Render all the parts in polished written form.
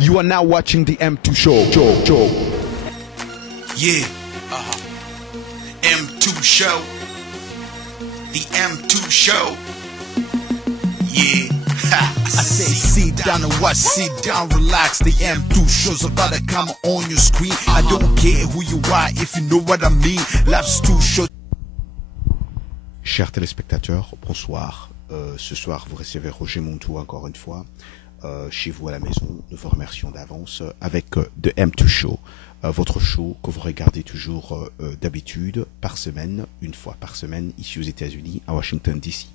You are now watching the M2 Show. Yeah, M2 Show. The M2 Show. Yeah. I say sit down and watch, sit down, relax. The M2 Show's about to come on your screen. I don't care who you are if you know what I mean. Life's too short. Chers téléspectateurs, bonsoir. Ce soir, vous recevez Roger Montou encore une fois chez vous à la maison. Nous vous remercions d'avance avec The M2 Show, votre show que vous regardez toujours d'habitude par semaine, une fois par semaine, ici aux États-Unis, à Washington DC.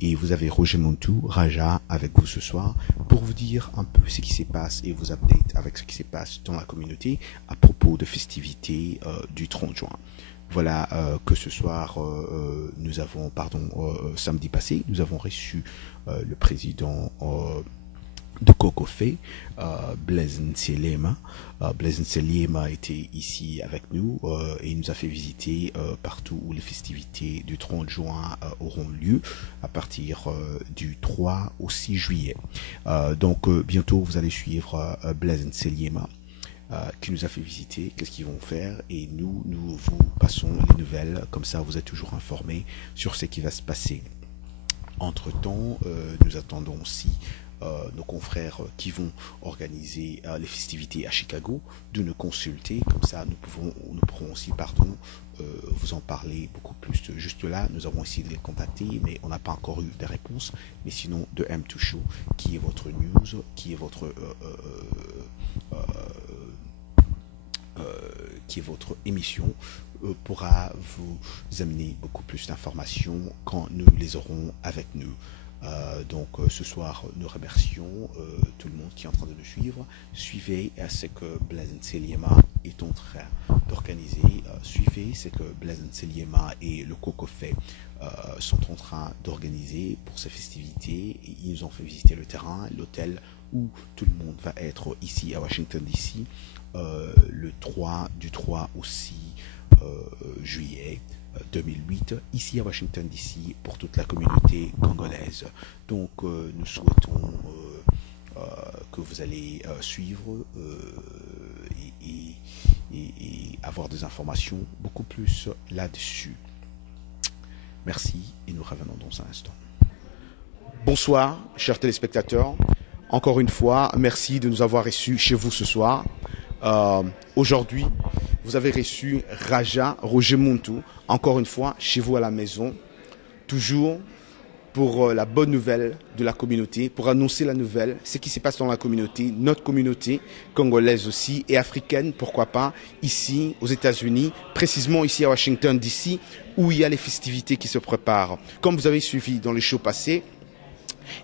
Et vous avez Roger Montou, Raja, avec vous ce soir pour vous dire un peu ce qui se passe et vous update avec ce qui se passe dans la communauté à propos de festivités du 30 juin. Voilà que ce soir, nous avons, samedi passé, nous avons reçu le président de Kokofé, Blaise Nselema. Blaise Nselema était ici avec nous et il nous a fait visiter partout où les festivités du 30 juin auront lieu à partir du 3 au 6 juillet. Donc bientôt vous allez suivre Blaise Nselema qui nous a fait visiter, qu'est-ce qu'ils vont faire, et nous vous passons les nouvelles, comme ça vous êtes toujours informés sur ce qui va se passer. Entre-temps, nous attendons aussi nos confrères qui vont organiser les festivités à Chicago, de nous consulter, comme ça nous pourrons aussi, vous en parler beaucoup plus. Juste là, nous avons essayé de les contacter, mais on n'a pas encore eu de réponse. Mais sinon, de M2 Show, qui est votre news, qui est votre émission, pourra vous amener beaucoup plus d'informations quand nous les aurons avec nous. Donc ce soir, nous remercions tout le monde qui est en train de nous suivre. Suivez ce que Blaise Nselema est en train d'organiser. Suivez ce que Blaise Nselema et le Kokofé sont en train d'organiser pour ces festivités. Et ils nous ont fait visiter le terrain, l'hôtel où tout le monde va être ici à Washington DC du 3 au 6 juillet 2008, ici à Washington DC, pour toute la communauté congolaise. Donc nous souhaitons que vous allez suivre et avoir des informations beaucoup plus là-dessus. Merci et nous revenons dans un instant. Bonsoir, chers téléspectateurs. Encore une fois, merci de nous avoir reçus chez vous ce soir. Aujourd'hui, vous avez reçu Raja, Roger Montou, encore une fois, chez vous à la maison, toujours pour la bonne nouvelle de la communauté, pour annoncer la nouvelle, ce qui se passe dans la communauté, notre communauté congolaise aussi, et africaine, pourquoi pas, ici aux États-Unis, précisément ici à Washington DC, où il y a les festivités qui se préparent. Comme vous avez suivi dans les shows passés,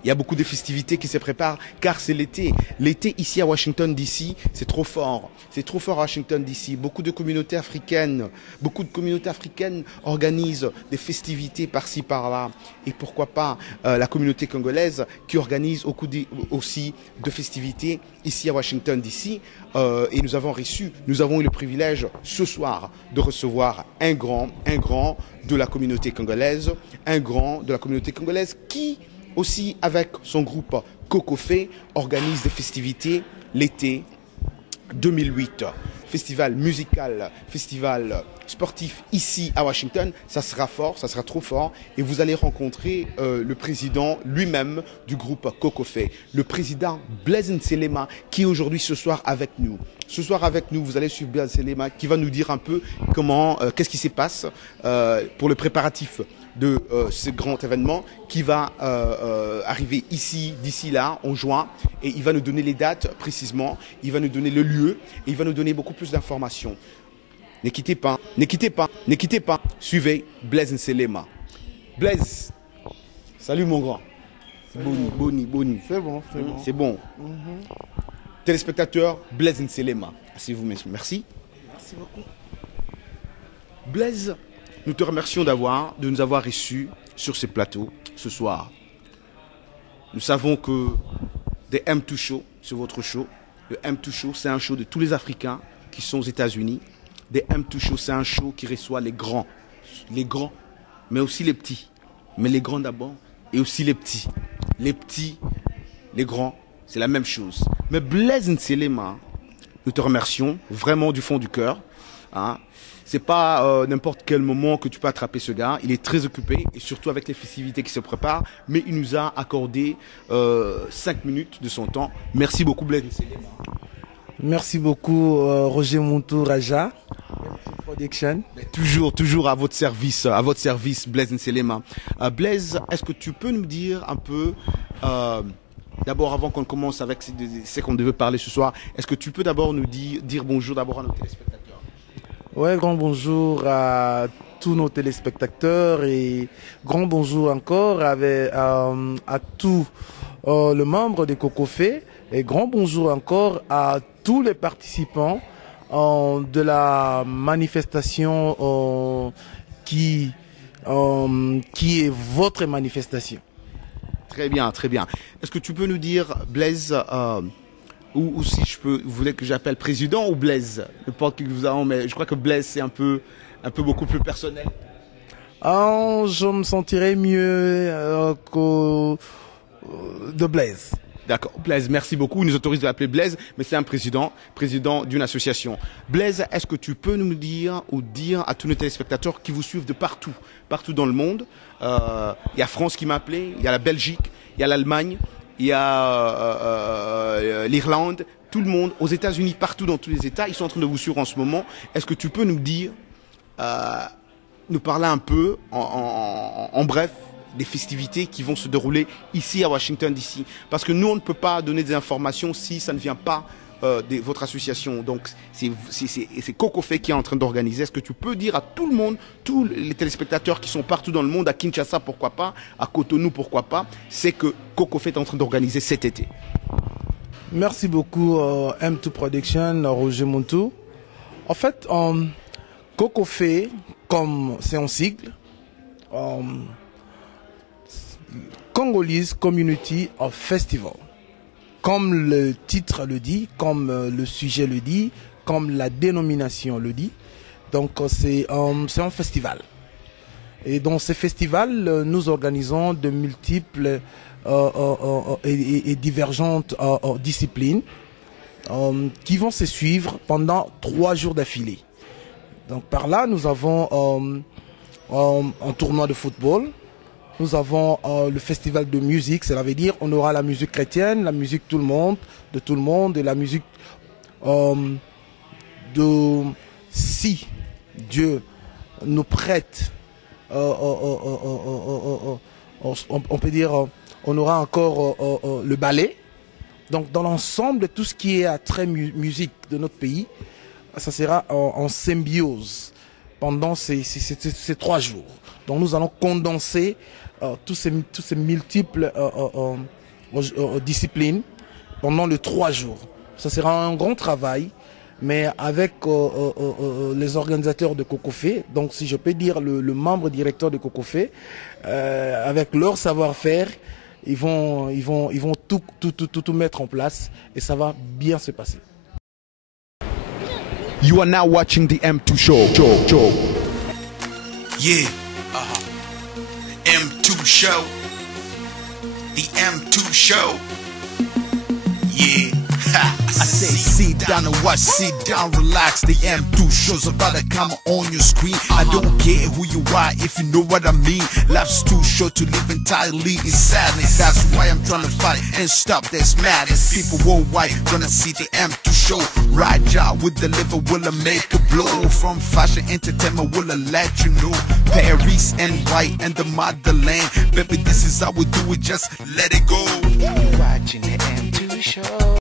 il y a beaucoup de festivités qui se préparent car c'est l'été. L'été ici à Washington DC, c'est trop fort. C'est trop fort à Washington DC. Beaucoup de communautés africaines organisent des festivités par-ci par-là. Et pourquoi pas la communauté congolaise qui organise aussi de festivités ici à Washington DC. Et nous avons eu le privilège ce soir de recevoir un grand de la communauté congolaise, qui aussi, avec son groupe Kokofé, organise des festivités l'été 2008. Festival musical, festival sportif ici à Washington. Ça sera fort, ça sera trop fort. Et vous allez rencontrer le président lui-même du groupe Kokofé, le président Blaise Nselema, qui est aujourd'hui ce soir avec nous. Ce soir avec nous, vous allez suivre Blaise Nselema qui va nous dire un peu qu'est-ce qui se passe pour le préparatif de ce grand événement qui va arriver ici, d'ici là, en juin. Et il va nous donner les dates précisément, il va nous donner le lieu, et il va nous donner beaucoup plus d'informations. Ne quittez pas. Suivez Blaise Nselema. Blaise, salut mon grand. Boni. C'est bon. Téléspectateur, Blaise Nselema. Asseyez-vous, messieurs. Merci. Merci beaucoup. Blaise, nous te remercions de nous avoir reçus sur ce plateau ce soir. Nous savons que The M2 Show, c'est votre show. Le M2 Show, c'est un show de tous les Africains qui sont aux États-Unis. The M2 Show, c'est un show qui reçoit les grands, mais aussi les petits. Mais les grands d'abord et aussi les petits. Les petits, les grands, c'est la même chose. Mais Blaise Nselema, nous te remercions vraiment du fond du cœur. Hein. C'est pas n'importe quel moment que tu peux attraper ce gars. Il est très occupé et surtout avec les festivités qui se préparent. Mais il nous a accordé 5 minutes de son temps. Merci beaucoup Blaise Nselema. Merci beaucoup Roger Montou Raja. Production. Toujours à votre service Blaise Nselema. Blaise, est-ce que tu peux nous dire un peu, d'abord avant qu'on commence avec ce qu'on devait parler ce soir, est-ce que tu peux d'abord nous dire bonjour d'abord à nos téléspectateurs? Ouais, grand bonjour à tous nos téléspectateurs et grand bonjour encore à tous les membres de Cocofé et grand bonjour encore à tous les participants de la manifestation qui est votre manifestation. Très bien, très bien. Est-ce que tu peux nous dire, Blaise, ou si vous voulez que j'appelle président ou Blaise, n'importe qui vous a, mais je crois que Blaise c'est un peu beaucoup plus personnel. Je me sentirais mieux de Blaise. D'accord, Blaise, merci beaucoup. Il nous autorise de l'appeler Blaise, mais c'est un président d'une association. Blaise, est-ce que tu peux nous dire ou dire à tous nos téléspectateurs qui vous suivent de partout dans le monde, il y a France qui m'a appelé, il y a la Belgique, il y a l'Allemagne, il y a l'Irlande, tout le monde, aux États-Unis, partout dans tous les États, ils sont en train de vous suivre en ce moment. Est-ce que tu peux nous dire, nous parler un peu, en bref, des festivités qui vont se dérouler ici à Washington DC? Parce que nous, on ne peut pas donner des informations si ça ne vient pas de votre association. Donc, c'est Cocofé qui est en train d'organiser. Est-ce que tu peux dire à tout le monde, tous les téléspectateurs qui sont partout dans le monde, à Kinshasa, pourquoi pas, à Cotonou, pourquoi pas, c'est que Cocofé est en train d'organiser cet été? Merci beaucoup M2 Production, Roger Montou. En fait, Cocofé, comme c'est un sigle, Congolese Community of Festival. Comme le titre le dit, comme le sujet le dit, comme la dénomination le dit. Donc c'est un festival. Et dans ce festival, nous organisons de multiples et divergentes disciplines qui vont se suivre pendant 3 jours d'affilée. Donc par là, nous avons un tournoi de football. Nous avons le festival de musique, cela veut dire on aura la musique chrétienne, la musique de tout le monde et la musique de si Dieu nous prête, on peut dire, on aura encore le ballet. Donc dans l'ensemble de tout ce qui est à trait musique de notre pays, ça sera en symbiose pendant ces 3 jours. Donc nous allons condenser tous ces multiples disciplines pendant les 3 jours. Ça sera un grand travail, mais avec les organisateurs de Cocofé, donc si je peux dire le membre directeur de Cocofé, avec leur savoir-faire, ils vont tout mettre en place et ça va bien se passer. You are now watching the M2 Show. Yeah, M2 Show. The M2 Show. Yeah. I say sit down and watch, sit down, relax. The M2 Show's about to come on your screen. I don't care who you are if you know what I mean. Life's too short to live entirely in sadness. That's why I'm trying to fight and stop this madness. People worldwide gonna see the M2 Show. Raja will deliver, will I make a blow? From fashion entertainment, will I let you know? Paris and White and the motherland. Baby, this is how we do it, just let it go. You're watching the M2 Show.